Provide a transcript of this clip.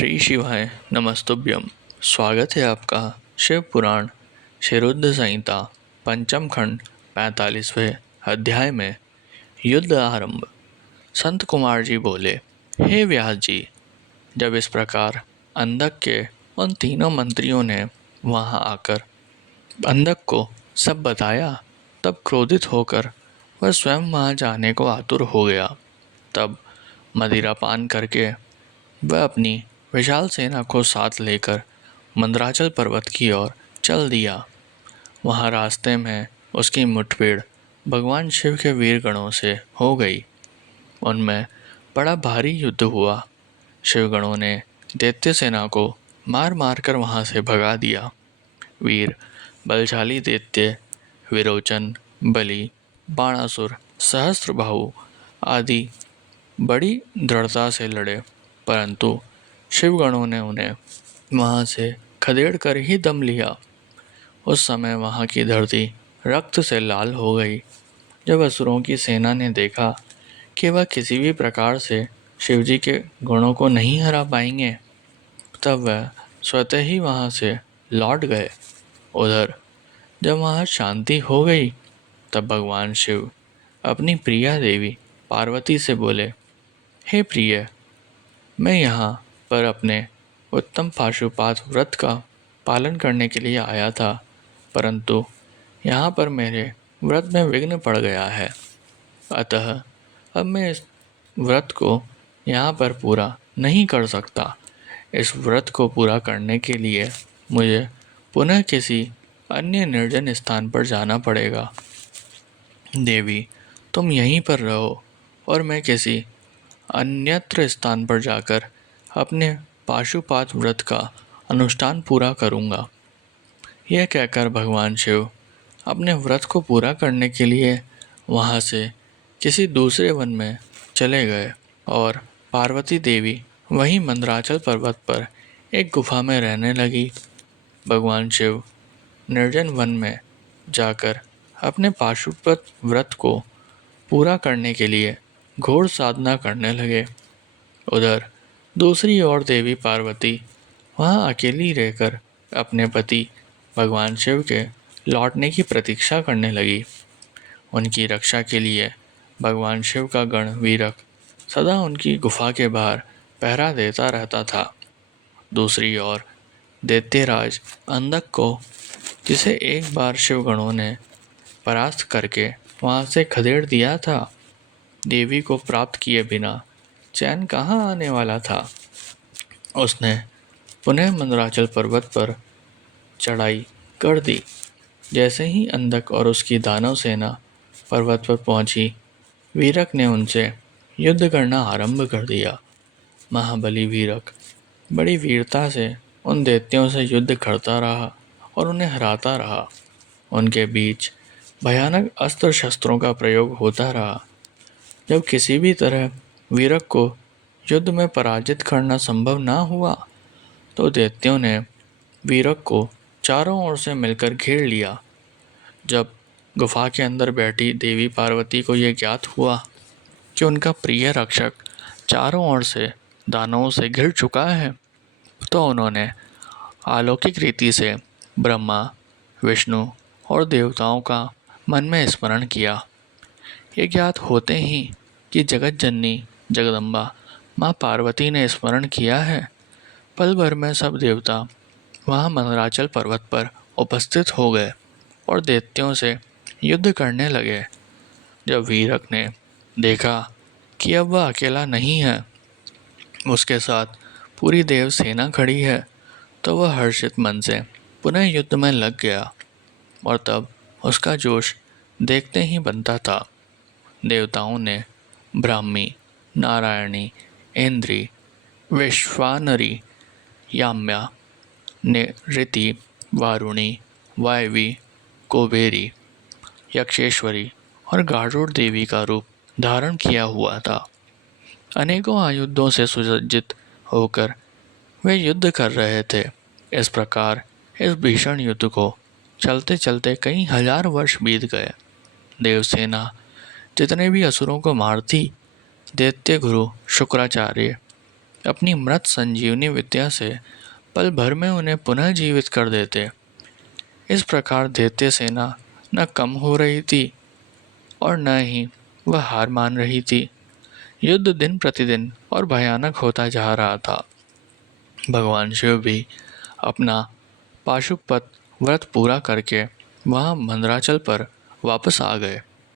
श्री शिवाय नमस्तुभ्यम। स्वागत है आपका शिव पुराण शिरुद्ध संहिता पंचम खंड 45वें अध्याय में युद्ध आरंभ। संत कुमार जी बोले, हे व्यास जी, जब इस प्रकार अंधक के उन तीनों मंत्रियों ने वहां आकर अंधक को सब बताया, तब क्रोधित होकर वह स्वयं वहां जाने को आतुर हो गया। तब मदिरा पान करके वह अपनी विशाल सेना को साथ लेकर मंदराचल पर्वत की ओर चल दिया। वहां रास्ते में उसकी मुठभेड़ भगवान शिव के वीर गणों से हो गई। उनमें बड़ा भारी युद्ध हुआ। शिवगणों ने दैत्य सेना को मार मार कर वहां से भगा दिया। वीर बलशाली दैत्य विरोचन, बलि, बाणासुर, सहस्त्रबाहु आदि बड़ी दृढ़ता से लड़े, परंतु शिवगणों ने उन्हें वहां से खदेड़ कर ही दम लिया। उस समय वहां की धरती रक्त से लाल हो गई। जब असुरों की सेना ने देखा कि वह किसी भी प्रकार से शिवजी के गुणों को नहीं हरा पाएंगे, तब वह स्वतः ही वहां से लौट गए। उधर जब वहां शांति हो गई, तब भगवान शिव अपनी प्रिया देवी पार्वती से बोले, हे प्रिय, मैं यहाँ पर अपने उत्तम पाशुपात व्रत का पालन करने के लिए आया था, परंतु यहाँ पर मेरे व्रत में विघ्न पड़ गया है। अतः अब मैं इस व्रत को यहाँ पर पूरा नहीं कर सकता। इस व्रत को पूरा करने के लिए मुझे पुनः किसी अन्य निर्जन स्थान पर जाना पड़ेगा। देवी, तुम यहीं पर रहो और मैं किसी अन्यत्र स्थान पर जाकर अपने पाशुपात व्रत का अनुष्ठान पूरा करूँगा। यह कहकर भगवान शिव अपने व्रत को पूरा करने के लिए वहाँ से किसी दूसरे वन में चले गए और पार्वती देवी वहीं मंदराचल पर्वत पर एक गुफा में रहने लगी। भगवान शिव निर्जन वन में जाकर अपने पाशुपत व्रत को पूरा करने के लिए घोर साधना करने लगे। उधर दूसरी ओर देवी पार्वती वहां अकेली रहकर अपने पति भगवान शिव के लौटने की प्रतीक्षा करने लगी। उनकी रक्षा के लिए भगवान शिव का गण वीरक सदा उनकी गुफा के बाहर पहरा देता रहता था। दूसरी ओर दैत्यराज अंधक को, जिसे एक बार शिवगणों ने परास्त करके वहां से खदेड़ दिया था, देवी को प्राप्त किए बिना चैन कहाँ आने वाला था। उसने पुनः मंदराचल पर्वत पर चढ़ाई कर दी। जैसे ही अंधक और उसकी दानव सेना पर्वत पर पहुंची, वीरक ने उनसे युद्ध करना आरंभ कर दिया। महाबली वीरक बड़ी वीरता से उन दैत्यों से युद्ध करता रहा और उन्हें हराता रहा। उनके बीच भयानक अस्त्र शस्त्रों का प्रयोग होता रहा। जब किसी भी तरह वीरक को युद्ध में पराजित करना संभव ना हुआ, तो दैत्यों ने वीरक को चारों ओर से मिलकर घेर लिया। जब गुफा के अंदर बैठी देवी पार्वती को यह ज्ञात हुआ कि उनका प्रिय रक्षक चारों ओर से दानवों से घिर चुका है, तो उन्होंने अलौकिक रीति से ब्रह्मा, विष्णु और देवताओं का मन में स्मरण किया। ये ज्ञात होते ही कि जगत जननी जगदम्बा माँ पार्वती ने स्मरण किया है, पल भर में सब देवता वहाँ मंदराचल पर्वत पर उपस्थित हो गए और दैत्यों से युद्ध करने लगे। जब वीरक ने देखा कि अब वह अकेला नहीं है, उसके साथ पूरी देव सेना खड़ी है, तो वह हर्षित मन से पुनः युद्ध में लग गया और तब उसका जोश देखते ही बनता था। देवताओं ने ब्राह्मी, नारायणी, इंद्री, विश्वानरी, याम्या, निऋति, वारुणी, वायवी, कुबेरी, यक्षेश्वरी और गारुड़ देवी का रूप धारण किया हुआ था। अनेकों आयुधों से सुसज्जित होकर वे युद्ध कर रहे थे। इस प्रकार इस भीषण युद्ध को चलते चलते कई हजार वर्ष बीत गए। देवसेना जितने भी असुरों को मारती, दैत्य गुरु शुक्राचार्य अपनी मृत संजीवनी विद्या से पल भर में उन्हें पुनः जीवित कर देते। इस प्रकार दैत्य सेना न कम हो रही थी और न ही वह हार मान रही थी। युद्ध दिन प्रतिदिन और भयानक होता जा रहा था। भगवान शिव भी अपना पाशुपत व्रत पूरा करके वहां मंदराचल पर वापस आ गए।